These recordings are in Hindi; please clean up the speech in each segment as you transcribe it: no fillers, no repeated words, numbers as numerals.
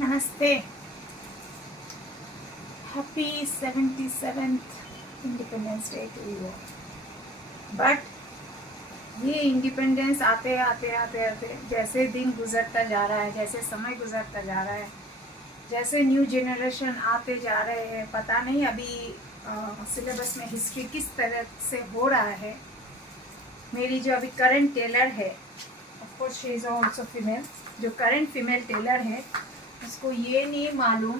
नमस्ते। Happy 77th independence day to you. But ये इंडिपेंडेंस आते आते आते आते जैसे दिन गुजरता जा रहा है, जैसे समय गुजरता जा रहा है, जैसे न्यू जनरेशन आते जा रहे हैं, पता नहीं अभी सिलेबस में हिस्ट्री किस तरह से हो रहा है। मेरी जो अभी करंट टेलर है, of course she is also female, जो करंट फीमेल टेलर है उसको ये नहीं मालूम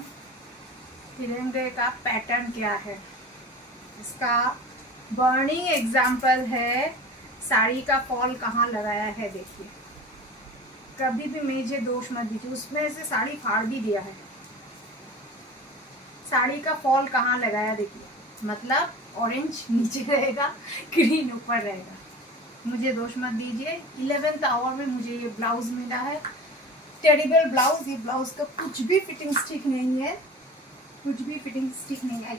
तिरंगे का पैटर्न क्या है। इसका बर्निंग एग्जाम्पल है साड़ी का फॉल कहाँ लगाया है। देखिए, कभी भी मुझे दोष मत दीजिए, उसमें से साड़ी फाड़ भी दिया है। साड़ी का फॉल कहाँ लगाया देखिए, मतलब ऑरेंज नीचे रहेगा, ग्रीन ऊपर रहेगा। मुझे दोष मत दीजिए। 11th आवर में मुझे ये ब्लाउज मिला है, टेरिबल ब्लाउज। ये ब्लाउज का कुछ भी फिटिंग ठीक नहीं है, कुछ भी फिटिंग ठीक नहीं है।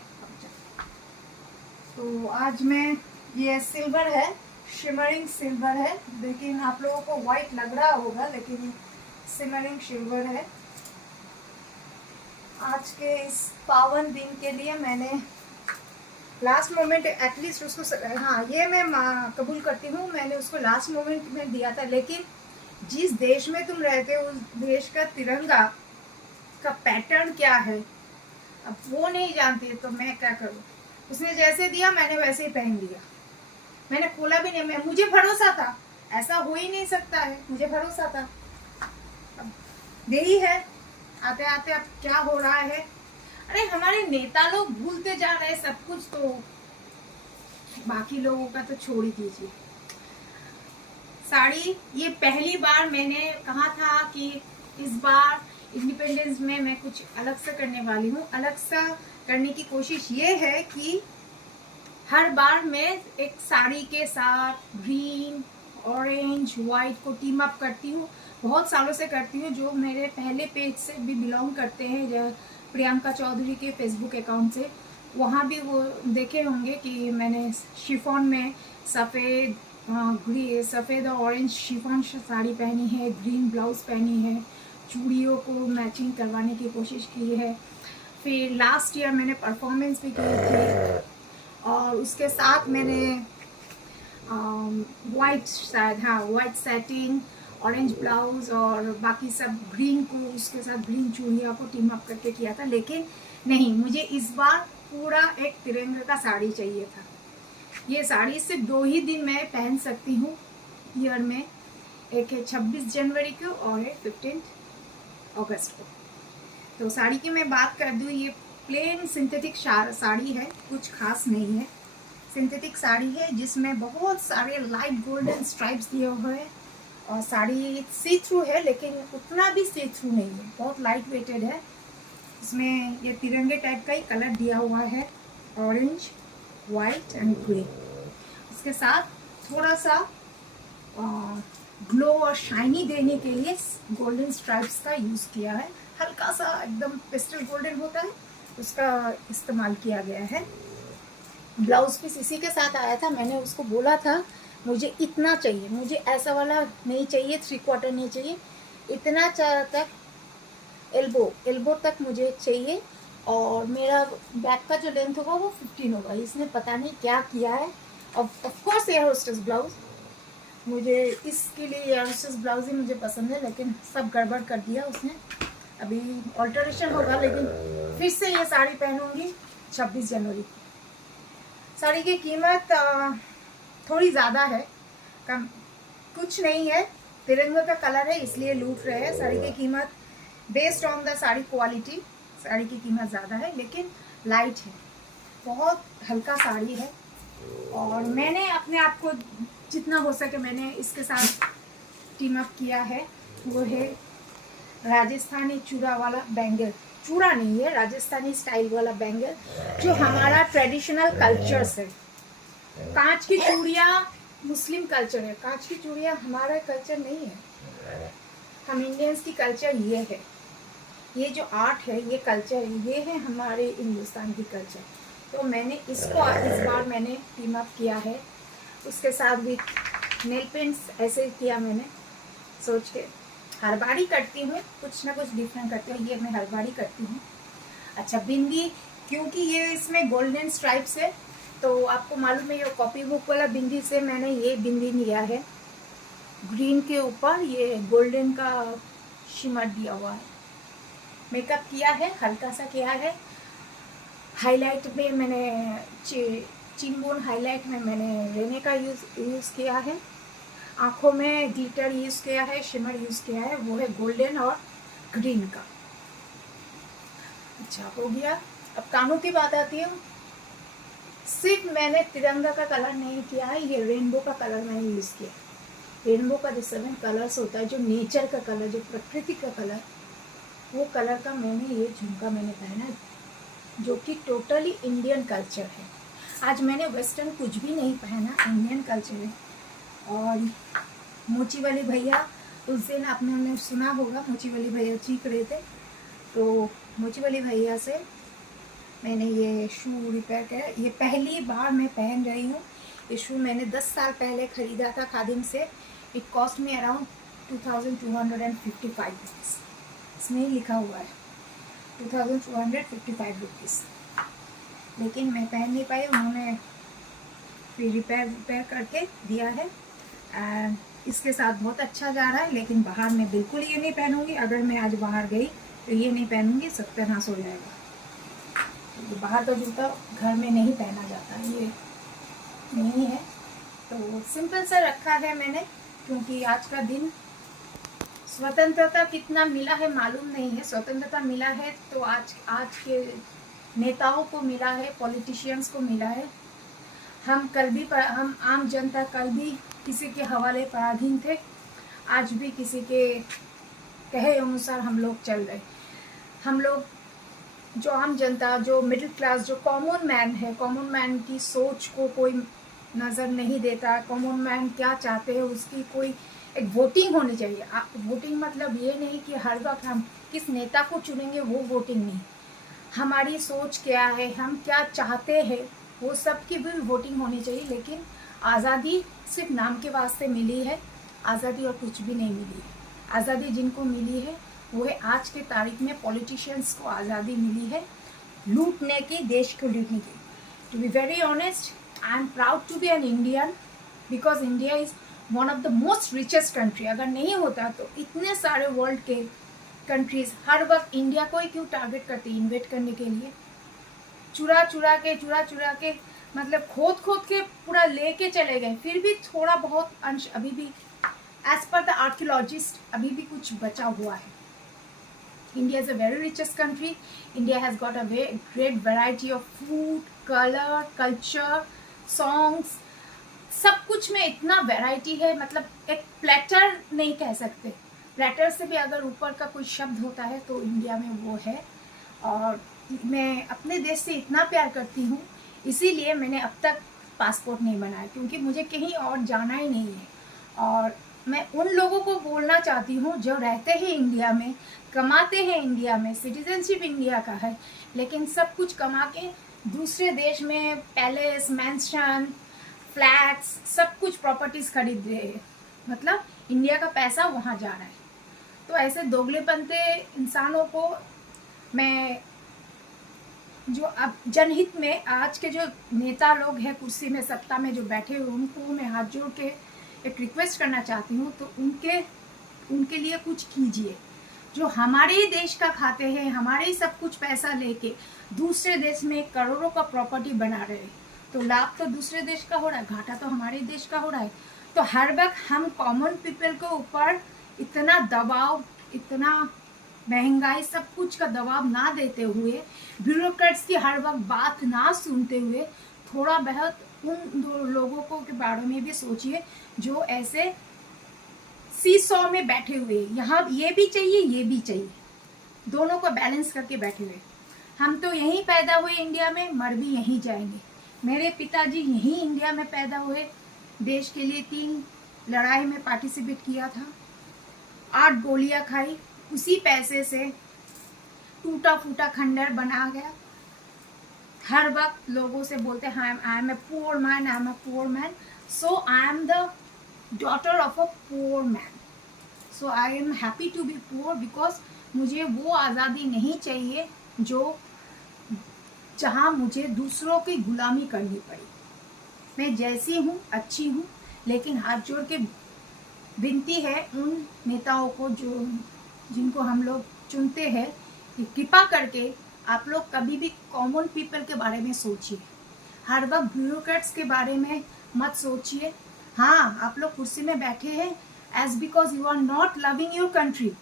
तो आज मैं, ये सिल्वर है, शिमरिंग सिल्वर है, लेकिन आप लोगों को वाइट लग रहा होगा, लेकिन ये शिमरिंग सिल्वर है। आज के इस पावन दिन के लिए मैंने लास्ट मोमेंट एटलीस्ट उसको, हाँ ये मैं कबूल करती हूँ, मैंने उसको लास्ट मोमेंट में दिया था। लेकिन जिस देश में तुम रहते हो उस देश का तिरंगा का पैटर्न क्या है अब वो नहीं जानती, तो मैं क्या करूँ। उसने जैसे दिया मैंने वैसे ही पहन लिया, मैंने खोला भी नहीं। मुझे भरोसा था, ऐसा हो ही नहीं सकता है, मुझे भरोसा था। अब यही है, आते आते अब क्या हो रहा है। अरे हमारे नेता लोग भूलते जा रहे हैं सब कुछ, तो बाकी लोगों का तो छोड़ ही दीजिए। साड़ी ये पहली बार मैंने कहा था कि इस बार इंडिपेंडेंस में मैं कुछ अलग से करने वाली हूँ। अलग सा करने की कोशिश ये है कि हर बार मैं एक साड़ी के साथ ग्रीन, ऑरेंज, वाइट को टीम अप करती हूँ। बहुत सालों से करती हूँ, जो मेरे पहले पेज से भी बिलोंग करते हैं, प्रियंका चौधरी के फेसबुक अकाउंट से, वहाँ भी वो देखे होंगे कि मैंने शिफॉन में सफ़ेद और ऑरेंज शिफॉन साड़ी पहनी है, ग्रीन ब्लाउज पहनी है, चूड़ियों को मैचिंग करवाने की कोशिश की है। फिर लास्ट ईयर मैंने परफॉर्मेंस भी की थी, और उसके साथ मैंने वाइट, शायद हाँ वाइट सेटिंग, ऑरेंज ब्लाउज और बाकी सब ग्रीन को, उसके साथ ग्रीन चूड़िया को टीम अप करके किया था। लेकिन नहीं, मुझे इस बार पूरा एक तिरंगे का साड़ी चाहिए था। ये साड़ी सिर्फ 2 ही दिन मैं पहन सकती हूँ ईयर में, एक है 26 जनवरी को और एक 15 अगस्त को। तो साड़ी की मैं बात कर दूँ, ये प्लेन सिंथेटिक साड़ी है, कुछ खास नहीं है। सिंथेटिक साड़ी है जिसमें बहुत सारे लाइट गोल्डन स्ट्राइप्स दिए हुए हैं, और साड़ी सी थ्रू है, लेकिन उतना भी सी थ्रू नहीं है, बहुत लाइट वेटेड है। इसमें ये तिरंगे टाइप का ही कलर दिया हुआ है, ऑरेंज, वाइट एंड ग्रे। इसके साथ थोड़ा सा ग्लो और शाइनी देने के लिए गोल्डन स्ट्राइप्स का यूज़ किया है। हल्का सा एकदम पेस्टल गोल्डन होता है, उसका इस्तेमाल किया गया है। ब्लाउज पीस इसी के साथ आया था। मैंने उसको बोला था मुझे इतना चाहिए, मुझे ऐसा वाला नहीं चाहिए, 3/4 नहीं चाहिए, इतना तक एल्बो तक मुझे चाहिए। और मेरा बैक का जो लेंथ होगा वो 15 होगा। इसने पता नहीं क्या किया है। Of course air hostess blouse, मुझे इसके लिए एयर होस्टेस ब्लाउज ही मुझे पसंद है, लेकिन सब गड़बड़ कर दिया उसने। अभी ऑल्टरेशन होगा, लेकिन फिर से ये साड़ी पहनूंगी 26 जनवरी को। साड़ी की कीमत थोड़ी ज़्यादा है, कम कुछ नहीं है, तिरंगे का कलर है इसलिए लूट रहे हैं। साड़ी की कीमत based on the sari quality, sari की कीमत ज़्यादा है, लेकिन लाइट है, बहुत हल्का साड़ी है। और मैंने अपने आप को जितना हो सके मैंने इसके साथ टीम अप किया है। वो है राजस्थानी चूड़ा वाला बैंगल, चूड़ा नहीं है, राजस्थानी स्टाइल वाला बैंगल, जो हमारा ट्रेडिशनल कल्चर से। कांच की चूड़ियाँ मुस्लिम कल्चर है, कांच की चूड़ियाँ हमारा कल्चर नहीं है। हम इंडियंस की कल्चर ये है, ये जो आर्ट है, ये कल्चर है, ये है हमारे हिंदुस्तान की कल्चर। तो मैंने इसको इस बार मैंने टीम अप किया है। उसके साथ भी नेल पेंट्स ऐसे किया मैंने सोच के। हर बार ही करती हूँ, कुछ ना कुछ डिफरेंट करती हूँ, ये मैं हर बार ही करती हूँ। अच्छा, बिंदी, क्योंकि ये इसमें गोल्डन स्ट्राइप्स है तो आपको मालूम है ये कॉपी बुक वाला बिंदी से मैंने ये बिंदी लिया है। ग्रीन के ऊपर ये गोल्डन का शिमर दिया हुआ है। मेकअप किया है, हल्का सा किया है। हाईलाइट में मैंने चिन बोन हाईलाइट में मैंने रेने का यूज़ किया है। आँखों में ग्लिटर यूज़ किया है, शिमर यूज़ किया है, वो है गोल्डन और ग्रीन का। अच्छा, हो गया। अब कानों की बात आती है। सिर्फ मैंने तिरंगा का कलर नहीं किया है, ये रेनबो का कलर मैंने यूज़ किया है। रेनबो का जो 7 कलर्स होता है, जो नेचर का कलर, जो प्रकृति का कलर, वो कलर का मैंने ये झुमका मैंने पहना है, जो कि टोटली इंडियन कल्चर है। आज मैंने वेस्टर्न कुछ भी नहीं पहना, इंडियन कल्चर है। और मोची वाले भैया, उस दिन आपने सुना होगा, मोची वाले भैया चीख रहे थे, तो मोची वाले भैया से मैंने ये शू रिपेयर किया। ये पहली बार मैं पहन रही हूँ। ये शू मैंने 10 साल पहले ख़रीदा था खादिम से। It cost me around 2255 rupees. इसमें ही लिखा हुआ है 2255 रुपीज़। लेकिन मैं पहन नहीं पाई, उन्होंने फिर रिपेयर करके दिया है। एंड इसके साथ बहुत अच्छा जा रहा है, लेकिन बाहर मैं बिल्कुल ये नहीं पहनूंगी। अगर मैं आज बाहर गई तो ये नहीं पहनूंगी, सत्यानाश हो जाएगा। ये बाहर का जूता घर में नहीं पहना जाता, ये नहीं है। तो सिंपल सा रखा है मैंने, क्योंकि आज का दिन स्वतंत्रता कितना मिला है मालूम नहीं है। स्वतंत्रता मिला है तो आज के नेताओं को मिला है, पॉलिटिशियंस को मिला है। हम आम जनता कल भी किसी के हवाले पराधीन थे, आज भी किसी के कहे अनुसार हम लोग चल रहे। हम लोग जो आम जनता, जो मिडिल क्लास, जो कॉमन मैन है, कॉमन मैन की सोच को कोई नज़र नहीं देता। कॉमन मैन क्या चाहते हैं उसकी कोई एक वोटिंग होनी चाहिए। वोटिंग मतलब ये नहीं कि हर वक्त हम किस नेता को चुनेंगे, वो वोटिंग नहीं। हमारी सोच क्या है, हम क्या चाहते हैं, वो सब की भी वोटिंग होनी चाहिए। लेकिन आज़ादी सिर्फ नाम के वास्ते मिली है, आज़ादी और कुछ भी नहीं मिली है। आज़ादी जिनको मिली है वो है आज के तारीख में पॉलिटिशियंस को आज़ादी मिली है लूटने की, देश को लूटने की। To be very honest, I am proud to be an Indian, because India is one of the most richest country. अगर नहीं होता तो इतने सारे वर्ल्ड के कंट्रीज हर वक्त इंडिया को ही क्यों टारगेट करते इन्वेट करने के लिए। चुरा चुरा के मतलब खोद के पूरा लेके चले गए। फिर भी थोड़ा बहुत अंश अभी भी एज पर द आर्कियोलॉजिस्ट अभी भी कुछ बचा हुआ है। India is a very richest country. India has got a very great variety of food, color, culture, songs. सब कुछ में इतना वैरायटी है, मतलब एक प्लेटर नहीं कह सकते। प्लेटर से भी अगर ऊपर का कोई शब्द होता है तो इंडिया में वो है। और मैं अपने देश से इतना प्यार करती हूँ, इसीलिए मैंने अब तक पासपोर्ट नहीं बनाया, क्योंकि मुझे कहीं और जाना ही नहीं है। और मैं उन लोगों को बोलना चाहती हूँ जो रहते हैं इंडिया में, कमाते हैं इंडिया में, सिटीजनशिप इंडिया का है, लेकिन सब कुछ कमा के दूसरे देश में पैलेस, मैंशन, फ्लैट्स, सब कुछ प्रॉपर्टीज़ खरीद रहे हैं। मतलब इंडिया का पैसा वहाँ जा रहा है। तो ऐसे दोगलेपंते इंसानों को मैं, जो अब जनहित में आज के जो नेता लोग हैं कुर्सी में, सत्ता में जो बैठे हुए, उनको मैं हाथ जोड़ के एक रिक्वेस्ट करना चाहती हूँ, तो उनके लिए कुछ कीजिए। जो हमारे ही देश का खाते हैं, हमारे ही सब कुछ पैसा लेके दूसरे देश में करोड़ों का प्रॉपर्टी बना रहे हैं, तो लाभ तो दूसरे देश का हो रहा है, घाटा तो हमारे ही देश का हो रहा है। तो हर वक्त हम कॉमन पीपल के ऊपर इतना दबाव, इतना महंगाई, सब कुछ का दबाव ना देते हुए, ब्यूरोक्रेट्स की हर वक्त बात ना सुनते हुए, थोड़ा बहुत उन दो लोगों को के बारे में भी सोचिए जो ऐसे सीसॉ में बैठे हुए, यहाँ ये भी चाहिए ये भी चाहिए, दोनों को बैलेंस करके बैठे हुए। हम तो यहीं पैदा हुए इंडिया में, मर भी यहीं जाएंगे। मेरे पिताजी यहीं इंडिया में पैदा हुए, देश के लिए 3 लड़ाई में पार्टिसिपेट किया था, 8 गोलियां खाई, उसी पैसे से टूटा फूटा खंडर बना गया। हर वक्त लोगों से बोलते हैं I am a poor man, I am a poor man, so I am the daughter of a poor man. So I am happy to be poor, because मुझे वो आज़ादी नहीं चाहिए जो जहाँ मुझे दूसरों की गुलामी करनी पड़ी। मैं जैसी हूँ अच्छी हूँ, लेकिन हाथ जोड़ के विनती है उन नेताओं को जो जिनको हम लोग चुनते हैं कि कृपा करके आप लोग कभी भी कॉमन पीपल के बारे में सोचिए, हर वक्त ब्यूरोक्रेट्स के बारे में मत सोचिए। हाँ, आप लोग कुर्सी में बैठे हैं as because you are not loving your country,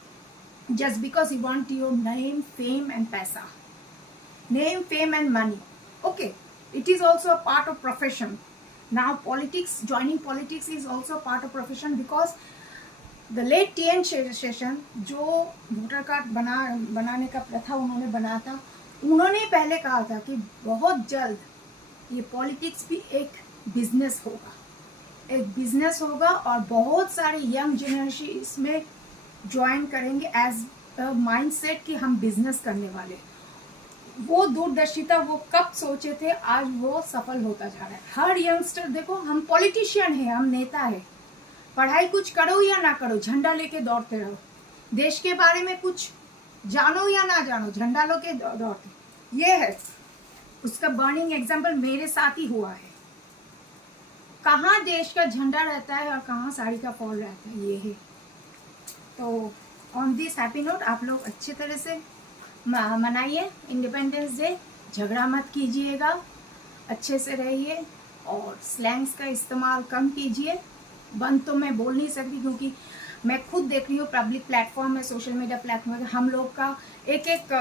just because you want your name, fame and पैसा, name, fame and money. Okay, it is also a part of profession. Now politics, joining politics is also a part of profession, because the late TN Session जो वोटर कार्ड बनाने का प्रथा उन्होंने बनाया था, उन्होंने पहले कहा था कि बहुत जल्द ये पॉलिटिक्स भी एक बिजनेस होगा और बहुत सारे यंग जनरेशन इसमें ज्वाइन करेंगे एज माइंडसेट कि हम बिजनेस करने वाले। वो दूरदर्शिता वो कब सोचे थे, आज वो सफल होता जा रहा है। हर यंगस्टर देखो, हम पॉलिटिशियन हैं, हम नेता है, पढ़ाई कुछ करो या ना करो, झंडा लेके दौड़ते रहो, देश के बारे में कुछ जानो या ना जानो, झंडा लेके दौड़ते, ये है उसका बर्निंग एग्जाम्पल मेरे साथ ही हुआ है। कहाँ देश का झंडा रहता है और कहाँ साड़ी का फॉल रहता है, ये है। तो ऑन दिस हैप्पी नोट आप लोग अच्छी तरह से मनाइए इंडिपेंडेंस डे, झगड़ा मत कीजिएगा, अच्छे से रहिए और स्लैंग्स का इस्तेमाल कम कीजिए। बंद तो मैं बोल नहीं सकती, क्योंकि मैं खुद देख रही हूँ पब्लिक प्लेटफॉर्म में, सोशल मीडिया प्लेटफॉर्म में हम लोग का एक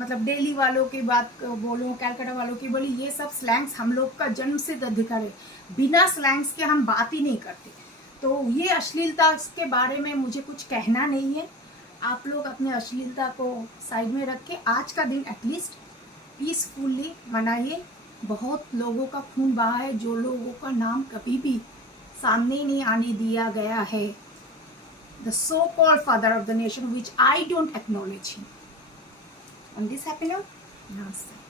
मतलब दिल्ली वालों की बात बोलो, कैलकाटा वालों की बोली, ये सब स्लैंग्स हम लोग का जन्म से अधिकार है, बिना स्लैंग्स के हम बात ही नहीं करते। तो ये अश्लीलता के बारे में मुझे कुछ कहना नहीं है। आप लोग अपने अश्लीलता को साइड में रख के आज का दिन एटलीस्ट पीसफुली मनाइए। बहुत लोगों का खून बहा है, जो लोगों का नाम कभी भी सामने नहीं आने दिया गया है। The so called father of the nation, which I don't acknowledge him. On this happy note, नमस्ते।